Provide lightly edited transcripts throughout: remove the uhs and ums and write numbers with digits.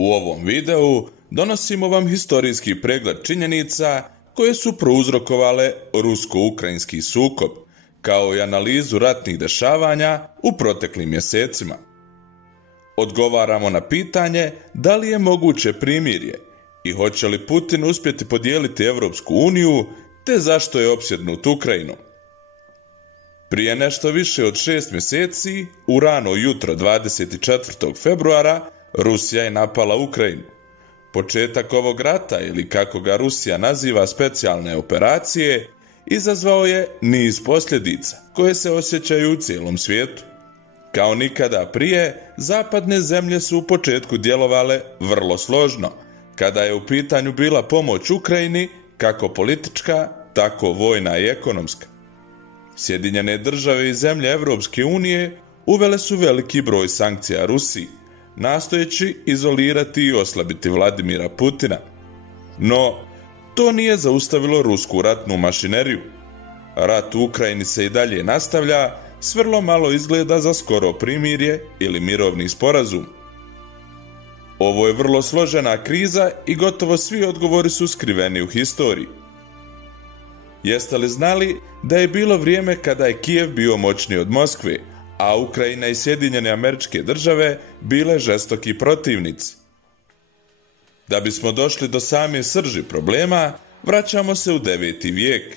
U ovom videu donosimo vam historijski pregled činjenica koje su prouzrokovale rusko-ukrajinski sukob, kao i analizu ratnih dešavanja u proteklim mjesecima. Odgovaramo na pitanje da li je moguće primirje i hoće li Putin uspjeti podijeliti Europsku uniju, te zašto je opsjednut Ukrajinom. Prije nešto više od 6 mjeseci, u rano jutro 24. februara, Rusija je napala Ukrajinu. Početak ovog rata, ili kako ga Rusija naziva specijalne operacije, izazvao je niz posljedica koje se osjećaju u cijelom svijetu. Kao nikada prije, zapadne zemlje su u početku djelovale vrlo složno, kada je u pitanju bila pomoć Ukrajini, kako politička, tako vojna i ekonomska. Sjedinjene države i zemlje Europske unije uvele su veliki broj sankcija Rusiji, nastojeći izolirati i oslabiti Vladimira Putina. No, to nije zaustavilo rusku ratnu mašineriju. Rat u Ukrajini se i dalje nastavlja, s vrlo malo izgleda za skoro primirje ili mirovni sporazum. Ovo je vrlo složena kriza i gotovo svi odgovori su skriveni u historiji. Jeste li znali da je bilo vrijeme kada je Kijev bio moćniji od Moskve, a Ukrajina i Sjedinjene Američke Države bile žestoki protivnici? Da bismo došli do same srži problema, vraćamo se u 9. vijek.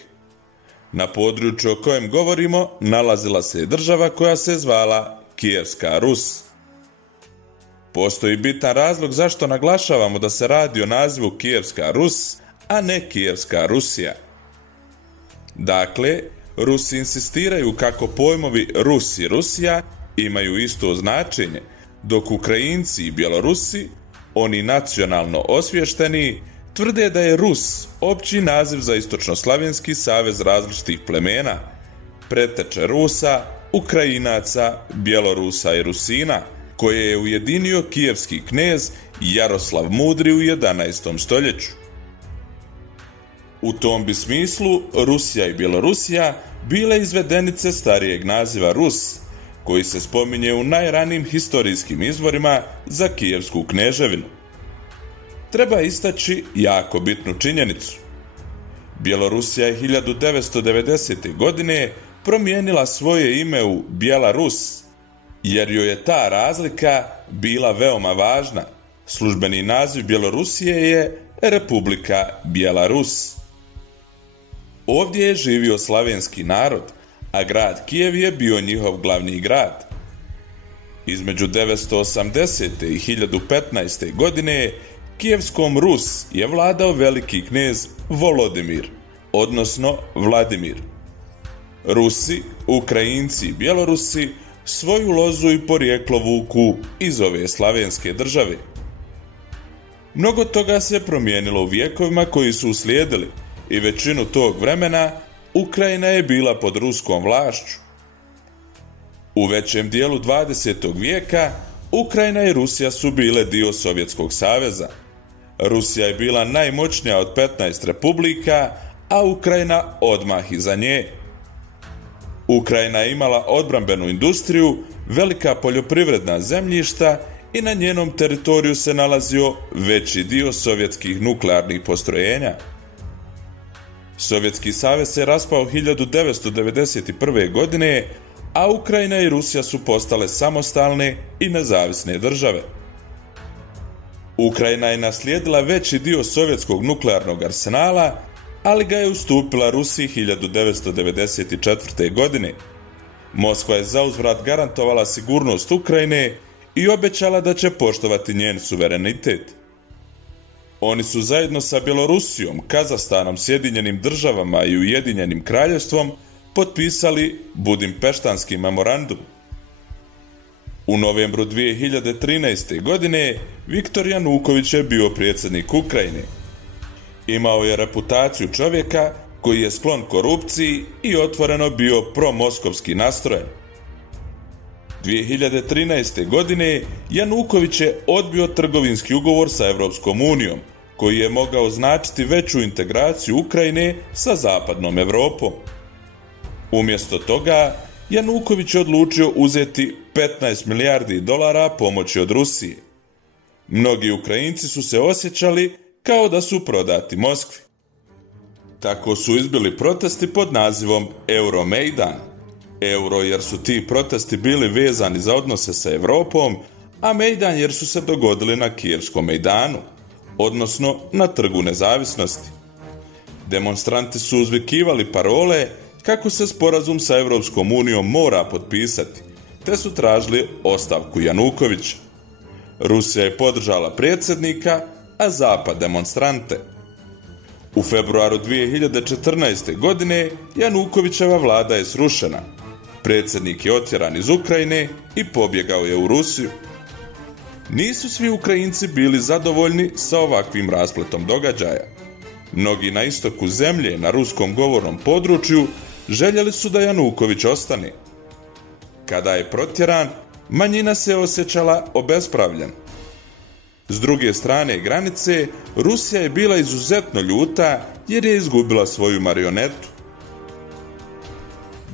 Na području o kojem govorimo nalazila se je država koja se zvala Kijevska Rus. Postoji bitan razlog zašto naglašavamo da se radi o nazivu Kijevska Rus, a ne Kijevska Rusija. Dakle, Rusi insistiraju kako pojmovi Rus i Rusija imaju isto značenje, dok Ukrajinci i Bjelorusi, oni nacionalno osviješteni, tvrde da je Rus opći naziv za istočnoslavenski savez različitih plemena, preteče Rusa, Ukrajinaca, Bjelorusa i Rusina, koje je ujedinio kijevski knez Jaroslav Mudri u 11. stoljeću. U tom bi smislu Rusija i Bjelorusija bile izvedenice starijeg naziva Rus, koji se spominje u najranijim historijskim izvorima za Kijevsku kneževinu. Treba istaći jako bitnu činjenicu. Bjelorusija je 1990. godine promijenila svoje ime u Bjelarus, jer joj je ta razlika bila veoma važna. Službeni naziv Bjelorusije je Republika Bjelarus. Ovdje je živio slavenski narod, a grad Kijev je bio njihov glavni grad. Između 980. i 1015. godine Kijevskom Rus je vladao veliki knez Volodimir, odnosno Vladimir. Rusi, Ukrajinci i Bjelorusi svoju lozu i porijeklo vuku iz ove slavenske države. Mnogo toga se promijenilo u vijekovima koji su uslijedili i većinu tog vremena Ukrajina je bila pod ruskom vlašću. U većem dijelu 20. vijeka Ukrajina i Rusija su bile dio Sovjetskog saveza. Rusija je bila najmoćnija od 15 republika, a Ukrajina odmah iza nje. Ukrajina je imala odbrambenu industriju, velika poljoprivredna zemljišta i na njenom teritoriju se nalazio veći dio sovjetskih nuklearnih postrojenja. Sovjetski savez se raspao 1991. godine, a Ukrajina i Rusija su postale samostalne i nezavisne države. Ukrajina je naslijedila veći dio sovjetskog nuklearnog arsenala, ali ga je ustupila Rusiji 1994. godine. Moskva je zauzvrat garantovala sigurnost Ukrajine i obećala da će poštovati njen suverenitet. Oni su zajedno sa Bjelorusijom, Kazahstanom, Sjedinjenim državama i Ujedinjenim kraljevstvom potpisali Budimpeštanski memorandum. U novembru 2013. godine Viktor Januković je bio predsjednik Ukrajine. Imao je reputaciju čovjeka koji je sklon korupciji i otvoreno bio promoskovski nastrojen. 2013. godine Januković je odbio trgovinski ugovor sa Europskom unijom, koji je mogao značiti veću integraciju Ukrajine sa zapadnom Europom. Umjesto toga, Januković je odlučio uzeti $15 milijardi pomoći od Rusije. Mnogi Ukrajinci su se osjećali kao da su prodati Moskvi. Tako su izbili protesti pod nazivom Euromejdan. Euro jer su ti protesti bili vezani za odnose sa Europom, a Mejdan jer su se dogodili na Kijevskom Mejdanu, odnosno na Trgu nezavisnosti. Demonstranti su uzvikivali parole kako se sporazum sa Europskom unijom mora potpisati, te su tražili ostavku Janukovića. Rusija je podržala predsjednika, a Zapad demonstrante. U februaru 2014. godine Janukovićeva vlada je srušena. Predsjednik je otjeran iz Ukrajine i pobjegao je u Rusiju. Nisu svi Ukrajinci bili zadovoljni sa ovakvim raspletom događaja. Mnogi na istoku zemlje, na ruskom govornom području, željeli su da Januković ostane. Kada je protjeran, manjina se osjećala obespravljen. S druge strane granice, Rusija je bila izuzetno ljuta jer je izgubila svoju marionetu.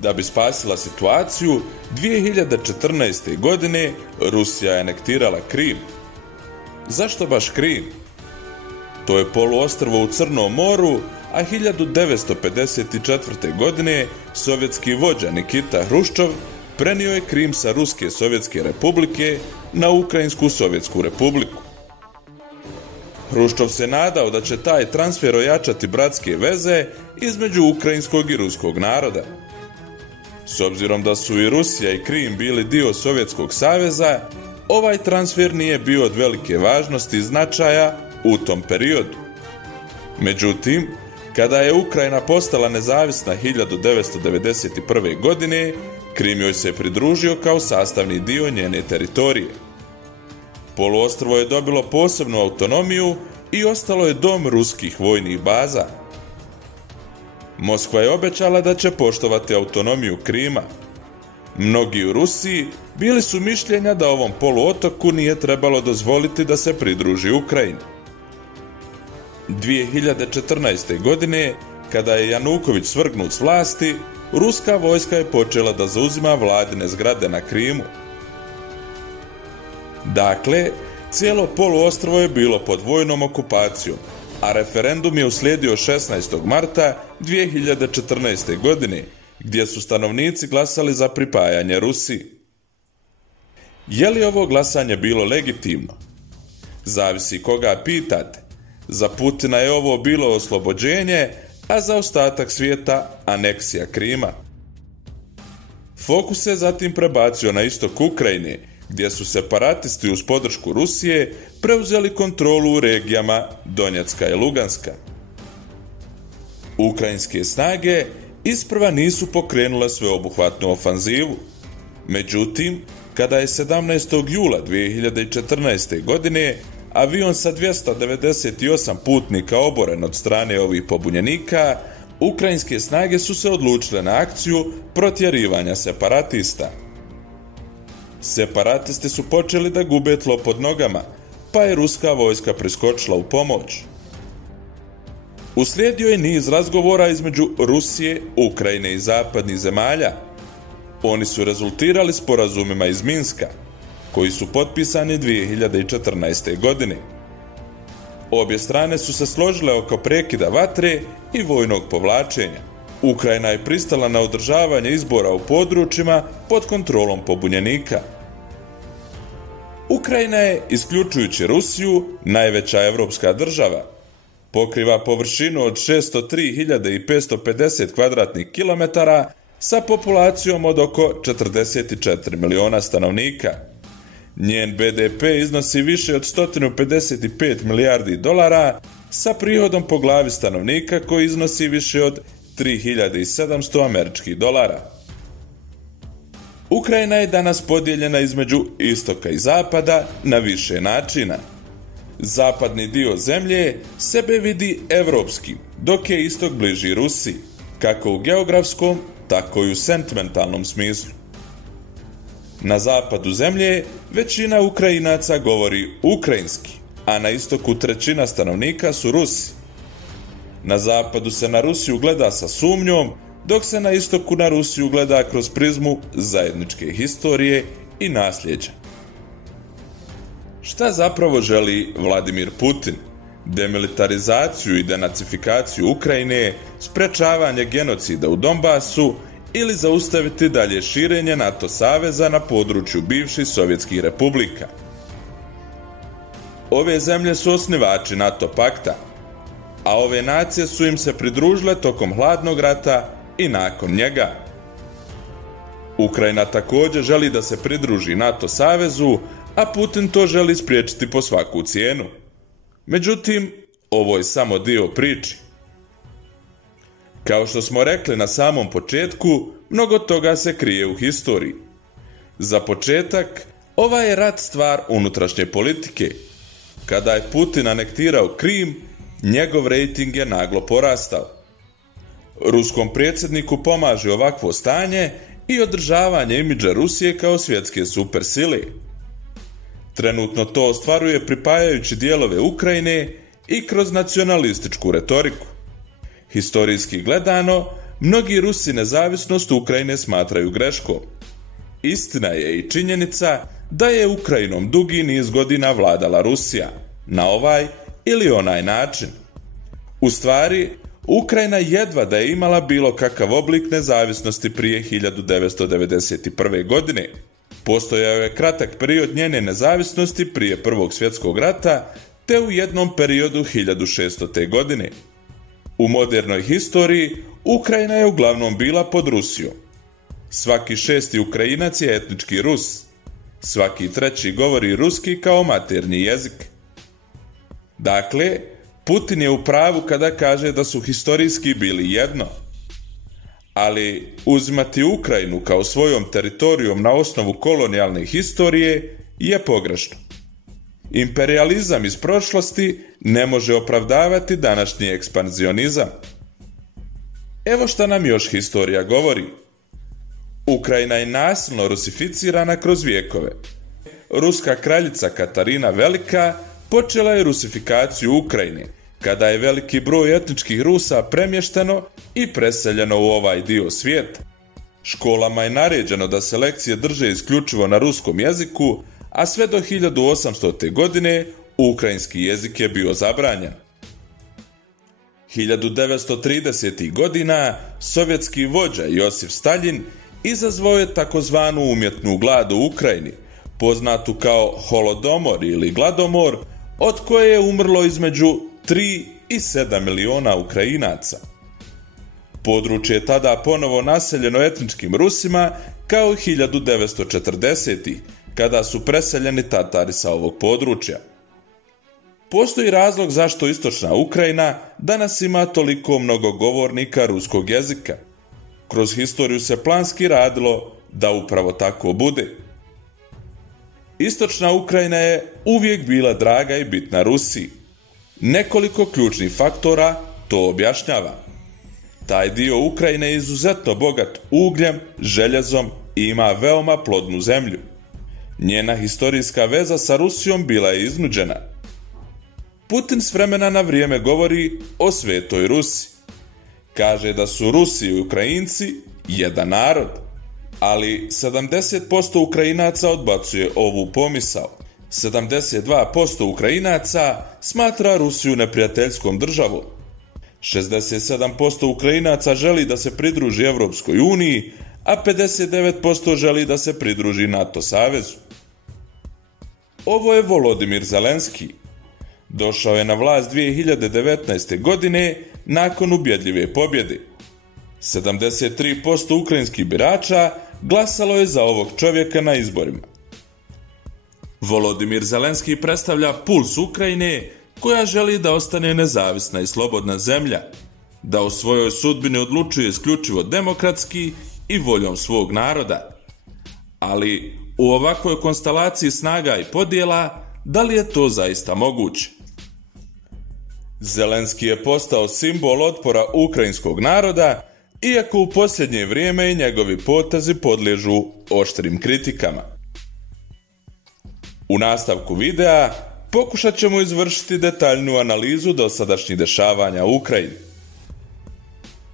Da bi spasila situaciju, 2014. godine Rusija je anektirala Krim. Zašto baš Krim? To je poluostrvo u Crnom moru, a 1954. godine sovjetski vođa Nikita Hruščov prenio je Krim sa Ruske Sovjetske republike na Ukrajinsku Sovjetsku republiku. Hruščov se nadao da će taj transfer ojačati bratske veze između ukrajinskog i ruskog naroda. S obzirom da su i Rusija i Krim bili dio Sovjetskog saveza, ovaj transfer nije bio od velike važnosti i značaja u tom periodu. Međutim, kada je Ukrajina postala nezavisna 1991. godine, Krim joj se pridružio kao sastavni dio njene teritorije. Poluostrvo je dobilo posebnu autonomiju i ostalo je dom ruskih vojnih baza. Moskva je obećala da će poštovati autonomiju Krima. Mnogi u Rusiji bili su mišljenja da ovom poluotoku nije trebalo dozvoliti da se pridruži Ukrajini. 2014. godine, kada je Januković svrgnut s vlasti, ruska vojska je počela da zauzima vladine zgrade na Krimu. Dakle, cijelo poluostrvo je bilo pod vojnom okupacijom, a referendum je uslijedio 16. marta 2014. godine, gdje su stanovnici glasali za pripajanje Rusiji. Je li ovo glasanje bilo legitimno? Zavisi koga pitate. Za Putina je ovo bilo oslobođenje, a za ostatak svijeta aneksija Krima. Fokus se zatim prebacio na istok Ukrajine, gdje su separatisti uz podršku Rusije preuzeli kontrolu u regijama Donjecka i Luganska. Ukrajinske snage isprva nisu pokrenule sveobuhvatnu ofanzivu. Međutim, kada je 17. jula 2014. godine avion sa 298 putnika oboren od strane ovih pobunjenika, ukrajinske snage su se odlučile na akciju protjerivanja separatista. Separatisti su počeli da gube tlo pod nogama, pa je ruska vojska priskočila u pomoć. Uslijedio je niz razgovora između Rusije, Ukrajine i zapadnih zemalja. Oni su rezultirali sporazumima iz Minska, koji su potpisani 2014. godine. Obje strane su se složile oko prekida vatre i vojnog povlačenja. Ukrajina je pristala na održavanje izbora u područjima pod kontrolom pobunjenika. Ukrajina je, isključujući Rusiju, najveća evropska država. Pokriva površinu od 603.550 kvadratnih kilometara sa populacijom od oko 44 miliona stanovnika. Njen BDP iznosi više od 155 milijardi dolara sa prihodom po glavi stanovnika koji iznosi više od 3.700 američkih dolara. Ukrajina je danas podijeljena između istoka i zapada na više načina. Zapadni dio zemlje sebe vidi evropskim, dok je istok bliži Rusiji, kako u geografskom, tako i u sentimentalnom smislu. Na zapadu zemlje većina Ukrajinaca govori ukrajinski, a na istoku trećina stanovnika su Rusi. Na zapadu se na Rusiju gleda sa sumnjom, dok se na istoku na Rusiju gleda kroz prizmu zajedničke historije i nasljeđa. Šta zapravo želi Vladimir Putin? Demilitarizaciju i denacifikaciju Ukrajine, sprečavanje genocida u Donbasu ili zaustaviti dalje širenje NATO saveza na području bivših sovjetskih republika? Ove zemlje su osnivači NATO pakta, a ove nacije su im se pridružile tokom hladnog rata i nakon njega. Ukrajina također želi da se pridruži NATO savezu, a Putin to želi spriječiti po svaku cijenu. Međutim, ovo je samo dio priče. Kao što smo rekli na samom početku, mnogo toga se krije u historiji. Za početak, ovaj je rat stvar unutrašnje politike. Kada je Putin anektirao Krim, njegov rejting je naglo porastao. Ruskom predsjedniku pomaže ovakvo stanje i održavanje imidža Rusije kao svjetske supersile. Trenutno to ostvaruje pripajajući dijelove Ukrajine i kroz nacionalističku retoriku. Historijski gledano, mnogi Rusi nezavisnost Ukrajine smatraju greškom. Istina je i činjenica da je Ukrajinom dugi niz godina vladala Rusija, na ovaj ili onaj način. U stvari, Ukrajina jedva da je imala bilo kakav oblik nezavisnosti prije 1991. godine. Postojao je kratak period njene nezavisnosti prije Prvog svjetskog rata, te u jednom periodu 1600. godine. U modernoj historiji, Ukrajina je uglavnom bila pod Rusijom. Svaki 6. Ukrajinac je etnički Rus. Svaki 3. govori ruski kao maternji jezik. Dakle, Putin je u pravu kada kaže da su historijski bili jedno. Ali uzimati Ukrajinu kao svojom teritorijom na osnovu kolonijalne historije je pogrešno. Imperijalizam iz prošlosti ne može opravdavati današnji ekspanzionizam. Evo šta nam još historija govori. Ukrajina je nasilno rusificirana kroz vijekove. Ruska kraljica Katarina Velika počela je rusifikaciju Ukrajine, kada je veliki broj etničkih Rusa premješteno i preseljeno u ovaj dio svijeta. Školama je naređeno da se lekcije drže isključivo na ruskom jeziku, a sve do 1800. godine ukrajinski jezik je bio zabranjen. 1930. godina sovjetski vođa Josif Staljin izazvao je takozvanu umjetnu glad u Ukrajini, poznatu kao holodomor ili gladomor, od koje je umrlo između 3 i 7 miliona Ukrajinaca. Područje je tada ponovo naseljeno etničkim Rusima kao 1940. kada su preseljeni Tatari sa ovog područja. Postoji razlog zašto istočna Ukrajina danas ima toliko mnogo govornika ruskog jezika. Kroz historiju se planski radilo da upravo tako bude. Istočna Ukrajina je uvijek bila draga i bitna Rusiji. Nekoliko ključnih faktora to objašnjava. Taj dio Ukrajine je izuzetno bogat ugljem, željezom i ima veoma plodnu zemlju. Njena historijska veza sa Rusijom bila je iznuđena. Putin s vremena na vrijeme govori o svetoj Rusi. Kaže da su Rusi i Ukrajinci jedan narod, ali 70% Ukrajinaca odbacuje ovu pomisao. 72% Ukrajinaca smatra Rusiju neprijateljskom državom. 67% Ukrajinaca želi da se pridruži Europskoj uniji, a 59% želi da se pridruži NATO savezu. Ovo je Volodimir Zelenski. Došao je na vlast 2019. godine nakon ubjedljive pobjede. 73% ukrajinskih birača glasalo je za ovog čovjeka na izborima. Volodimir Zelenski predstavlja puls Ukrajine koja želi da ostane nezavisna i slobodna zemlja, da o svojoj sudbini odlučuje isključivo demokratski i voljom svog naroda. Ali u ovakvoj konstelaciji snaga i podjela, da li je to zaista moguće? Zelenski je postao simbol otpora ukrajinskog naroda, iako u posljednje vrijeme i njegovi potezi podliježu oštrim kritikama. U nastavku videa pokušat ćemo izvršiti detaljnu analizu dosadašnjih dešavanja u Ukrajini.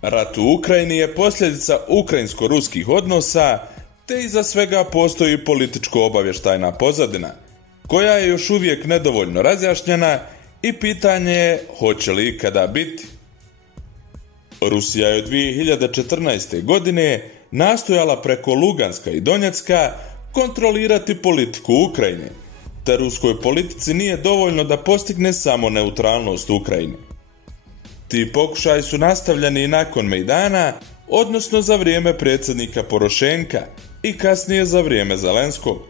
Rat u Ukrajini je posljedica ukrajinsko-ruskih odnosa, te iza svega postoji političko-obavještajna pozadina, koja je još uvijek nedovoljno razjašnjena i pitanje je hoće li ikada biti. Rusija je od 2014. godine nastojala preko Luganska i Donjecka kontrolirati politiku Ukrajine, te ruskoj politici nije dovoljno da postigne samo neutralnost Ukrajine. Ti pokušaji su nastavljeni i nakon Mejdana, odnosno za vrijeme predsjednika Porošenka i kasnije za vrijeme Zelenskog.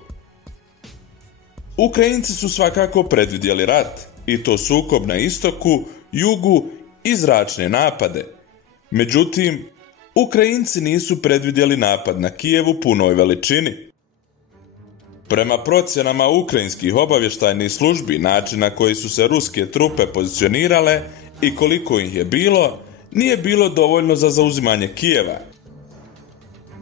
Ukrajinci su svakako predvidjeli rat, i to sukob na istoku, jugu i zračne napade. Međutim, Ukrajinci nisu predvidjeli napad na Kijev u punoj veličini. Prema procjenama ukrajinskih obavještajnih službi, način na koji su se ruske trupe pozicionirale i koliko ih je bilo, nije bilo dovoljno za zauzimanje Kijeva.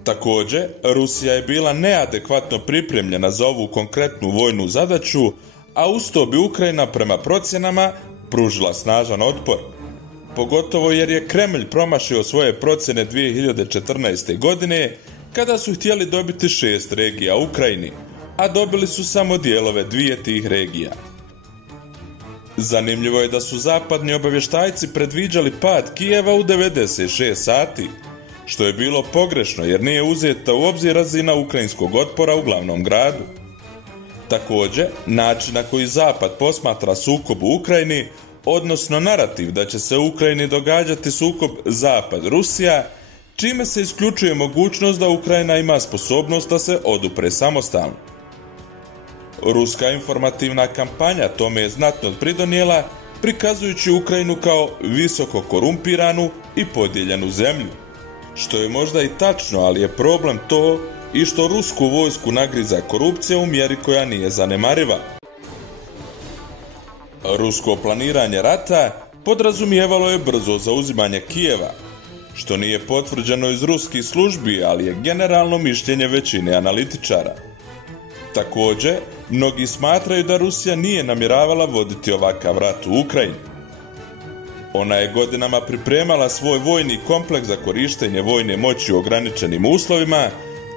Također, Rusija je bila neadekvatno pripremljena za ovu konkretnu vojnu zadaću, a uz to bi Ukrajina prema procjenama pružila snažan otpor. Pogotovo jer je Kremlj promašio svoje procjene 2014. godine kada su htjeli dobiti 6 regija u Ukrajini, a dobili su samo dijelove 2 tih regija. Zanimljivo je da su zapadni obavještajci predviđali pad Kijeva u 96 sati, što je bilo pogrešno jer nije uzeta u obzir razina ukrajinskog otpora u glavnom gradu. Također, način na koji Zapad posmatra sukob u Ukrajini, odnosno narativ da će se u Ukrajini događati sukob Zapad-Rusija, čime se isključuje mogućnost da Ukrajina ima sposobnost da se odupre samostalno. Ruska informativna kampanja tome je znatno pridonijela, prikazujući Ukrajinu kao visoko korumpiranu i podijeljenu zemlju. Što je možda i tačno, ali je problem to i što rusku vojsku nagriza korupcija u mjeri koja nije zanemariva. Rusko planiranje rata podrazumijevalo je brzo zauzimanje Kijeva, što nije potvrđeno iz ruskih službi, ali je generalno mišljenje većine analitičara. Također, mnogi smatraju da Rusija nije namjeravala voditi ovakav rat u Ukrajini. Ona je godinama pripremala svoj vojni kompleks za korištenje vojne moći u ograničenim uslovima,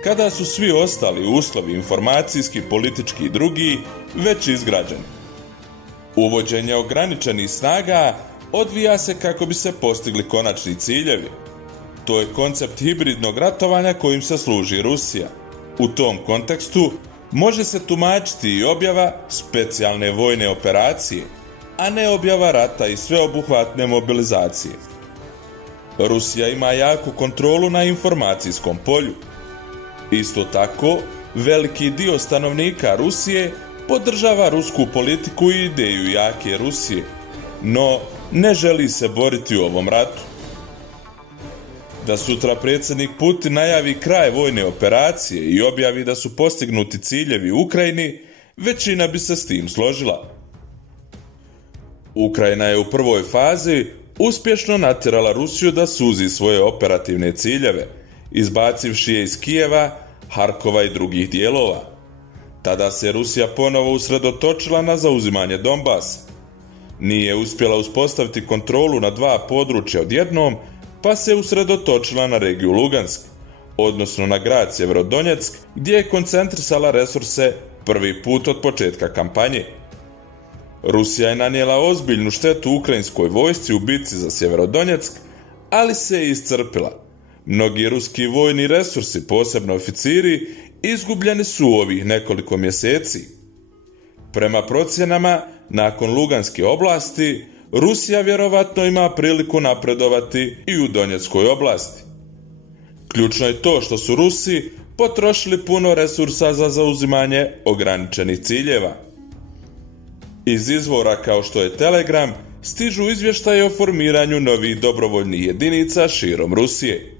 kada su svi ostali uslovi informacijski, politički i drugi već izgrađeni. Uvođenje ograničenih snaga odvija se kako bi se postigli konačni ciljevi. To je koncept hibridnog ratovanja kojim se služi Rusija. U tom kontekstu može se tumačiti i objava specijalne vojne operacije, a ne objava rata i sveobuhvatne mobilizacije. Rusija ima jaku kontrolu na informacijskom polju. Isto tako, veliki dio stanovnika Rusije podržava rusku politiku i ideju jake Rusije, no ne želi se boriti u ovom ratu. Da sutra predsjednik Putin najavi kraj vojne operacije i objavi da su postignuti ciljevi u Ukrajini, većina bi se s tim složila. Ukrajina je u prvoj fazi uspješno natjerala Rusiju da suzi svoje operativne ciljeve, izbacivši je iz Kijeva, Harkova i drugih dijelova. Tada se Rusija ponovo usredotočila na zauzimanje Donbasa. Nije uspjela uspostaviti kontrolu na 2 područja odjednom, pa se usredotočila na regiju Lugansk, odnosno na grad Sjeverodonjeck, gdje je koncentrisala resurse prvi put od početka kampanje. Rusija je nanijela ozbiljnu štetu ukrajinskoj vojsci u bitci za Sjeverodonjeck, ali se je iscrpila. Mnogi ruski vojni resursi, posebno oficiri, izgubljeni su u ovih nekoliko mjeseci. Prema procjenama, nakon Luganske oblasti, Rusija vjerovatno ima priliku napredovati i u Donjeckoj oblasti. Ključno je to što su Rusi potrošili puno resursa za zauzimanje ograničenih ciljeva. Iz izvora kao što je Telegram stižu izvještaje o formiranju novih dobrovoljnih jedinica širom Rusije.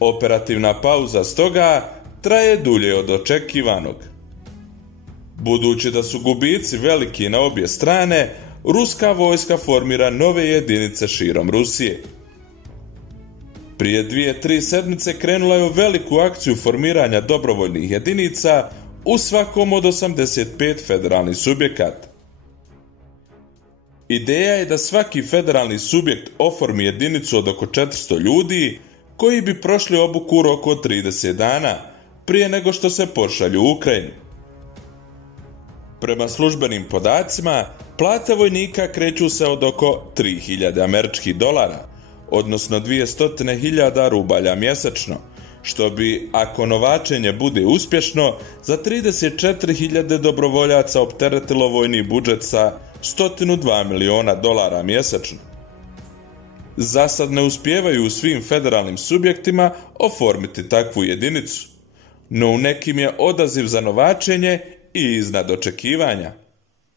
Operativna pauza stoga traje dulje od očekivanog. Budući da su gubici veliki na obje strane, ruska vojska formira nove jedinice širom Rusije. Prije 2-3 sedmice krenula je u veliku akciju formiranja dobrovoljnih jedinica u svakom od 85 federalnih subjekata. Ideja je da svaki federalni subjekt oformi jedinicu od oko 400 ljudi koji bi prošli obuku u roku od 30 dana prije nego što se pošalju u Ukrajinu. Prema službenim podacima, plate vojnika kreću se od oko 3000 američkih dolara, odnosno 200.000 rubalja mjesečno, što bi, ako novačenje bude uspješno, za 34.000 dobrovoljaca opteretilo vojni budžet sa $102 miliona mjesečno. Za sad ne uspijevaju u svim federalnim subjektima oformiti takvu jedinicu, no u nekim je odaziv za novačenje i iznad očekivanja.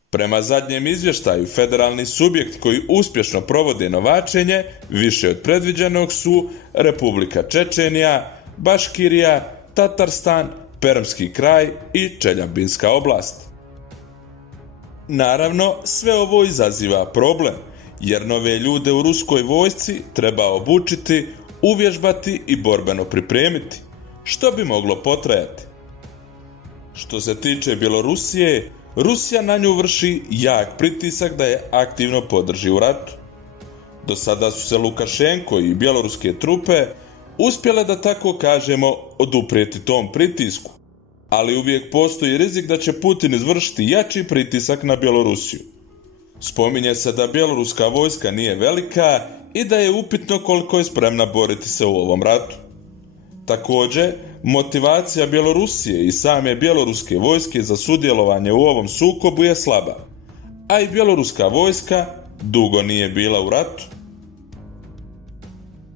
Prema zadnjem izvještaju, federalni subjekt koji uspješno provode novačenje više od predviđenog su Republika Čečenija, Baškirija, Tatarstan, Permski kraj i Čeljabinska oblast. Naravno, sve ovo izaziva problem, jer nove ljude u ruskoj vojsci treba obučiti, uvježbati i borbeno pripremiti, što bi moglo potrajati. Što se tiče Bjelorusije, Rusija na nju vrši jak pritisak da je aktivno podrži u ratu. Do sada su se Lukašenko i bjeloruske trupe uspjele, da tako kažemo, oduprijeti tom pritisku, ali uvijek postoji rizik da će Putin izvršiti jači pritisak na Bjelorusiju. Spominje se da bjeloruska vojska nije velika i da je upitno koliko je spremna boriti se u ovom ratu. Također, motivacija Bjelorusije i same bjeloruske vojske za sudjelovanje u ovom sukobu je slaba, a i bjeloruska vojska dugo nije bila u ratu.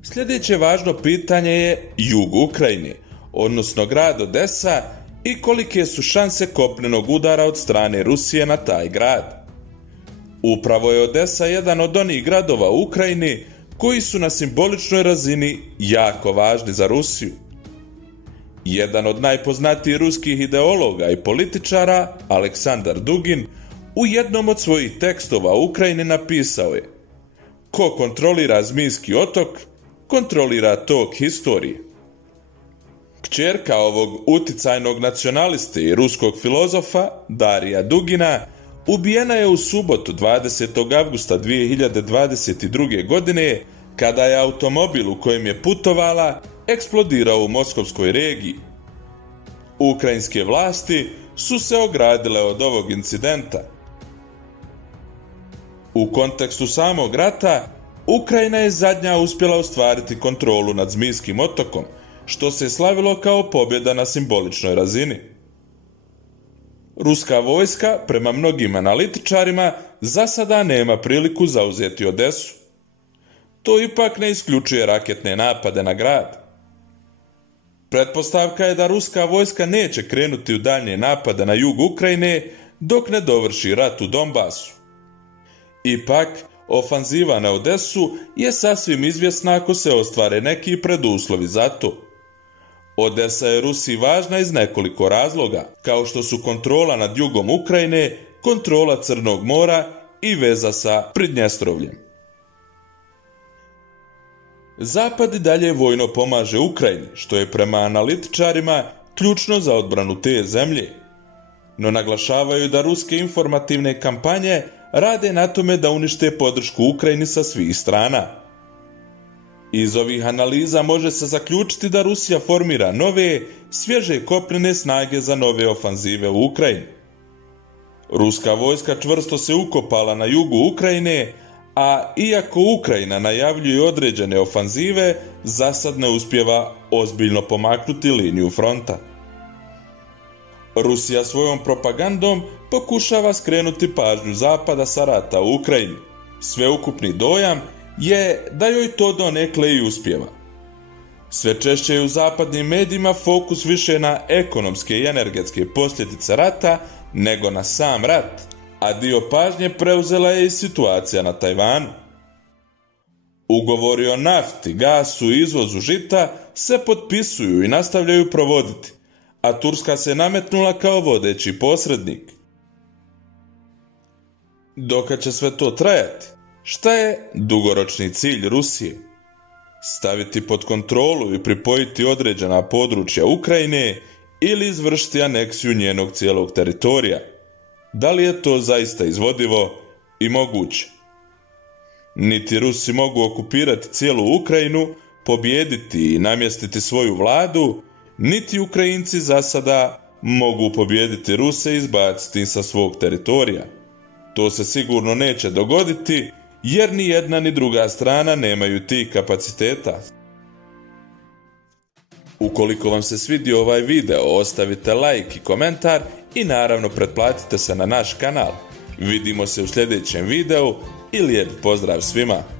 Sljedeće važno pitanje je jug Ukrajine, odnosno grad Odesa, i kolike su šanse kopnenog udara od strane Rusije na taj grad. Upravo je Odesa jedan od onih gradova u Ukrajini koji su na simboličnoj razini jako važni za Rusiju. Jedan od najpoznatijih ruskih ideologa i političara, Aleksandar Dugin, u jednom od svojih tekstova o Ukrajini napisao je: "Ko kontrolira Zmijski otok, kontrolira tok historije." Kćerka ovog uticajnog nacionaliste i ruskog filozofa, Darija Dugina, ubijena je u subotu 20. avgusta 2022. godine, kada je automobil u kojem je putovala eksplodirao u moskovskoj regiji. Ukrajinske vlasti su se ogradile od ovog incidenta. U kontekstu samog rata, Ukrajina je zadnja uspjela ostvariti kontrolu nad Zmijskim otokom, što se slavilo kao pobjeda na simboličnoj razini. Ruska vojska, prema mnogim analitičarima, za sada nema priliku zauzeti Odesu. To ipak ne isključuje raketne napade na grad. Pretpostavka je da ruska vojska neće krenuti u daljnje napade na jug Ukrajine dok ne dovrši rat u Donbasu. Ipak, ofanziva na Odesu je sasvim izvjesna ako se ostvare neki preduslovi za to. Odesa je Rusiji važna iz nekoliko razloga, kao što su kontrola nad jugom Ukrajine, kontrola Crnog mora i veza sa Pridnjestrovljem. Zapad i dalje vojno pomaže Ukrajini, što je prema analitičarima ključno za odbranu te zemlje. No naglašavaju da ruske informativne kampanje rade na tome da unište podršku Ukrajini sa svih strana. Iz ovih analiza može se zaključiti da Rusija formira nove, svježe kopnene snage za nove ofanzive u Ukrajini. Ruska vojska čvrsto se ukopala na jugu Ukrajine, a iako Ukrajina najavljuje određene ofanzive, za sad ne uspijeva ozbiljno pomaknuti liniju fronta. Rusija svojom propagandom pokušava skrenuti pažnju Zapada sa rata u Ukrajini. Sveukupni dojam je da joj to donekle i uspijeva. Sve češće je u zapadnim medijima fokus više na ekonomske i energetske posljedice rata nego na sam rat, a dio pažnje preuzela je i situacija na Tajvanu. Ugovori o nafti, gasu i izvozu žita se potpisuju i nastavljaju provoditi, a Turska se nametnula kao vodeći posrednik. Dokad će sve to trajati? Šta je dugoročni cilj Rusije? Staviti pod kontrolu i pripojiti određena područja Ukrajine ili izvršiti aneksiju njenog cijelog teritorija? Da li je to zaista izvodivo i moguće? Niti Rusi mogu okupirati cijelu Ukrajinu, pobijediti i namjestiti svoju vladu, niti Ukrajinci za sada mogu pobijediti Ruse i izbaciti ih sa svog teritorija. To se sigurno neće dogoditi jer ni jedna ni druga strana nemaju tih kapaciteta. Ukoliko vam se svidio ovaj video, ostavite like i komentar i naravno pretplatite se na naš kanal. Vidimo se u sljedećem videu i lijep pozdrav svima!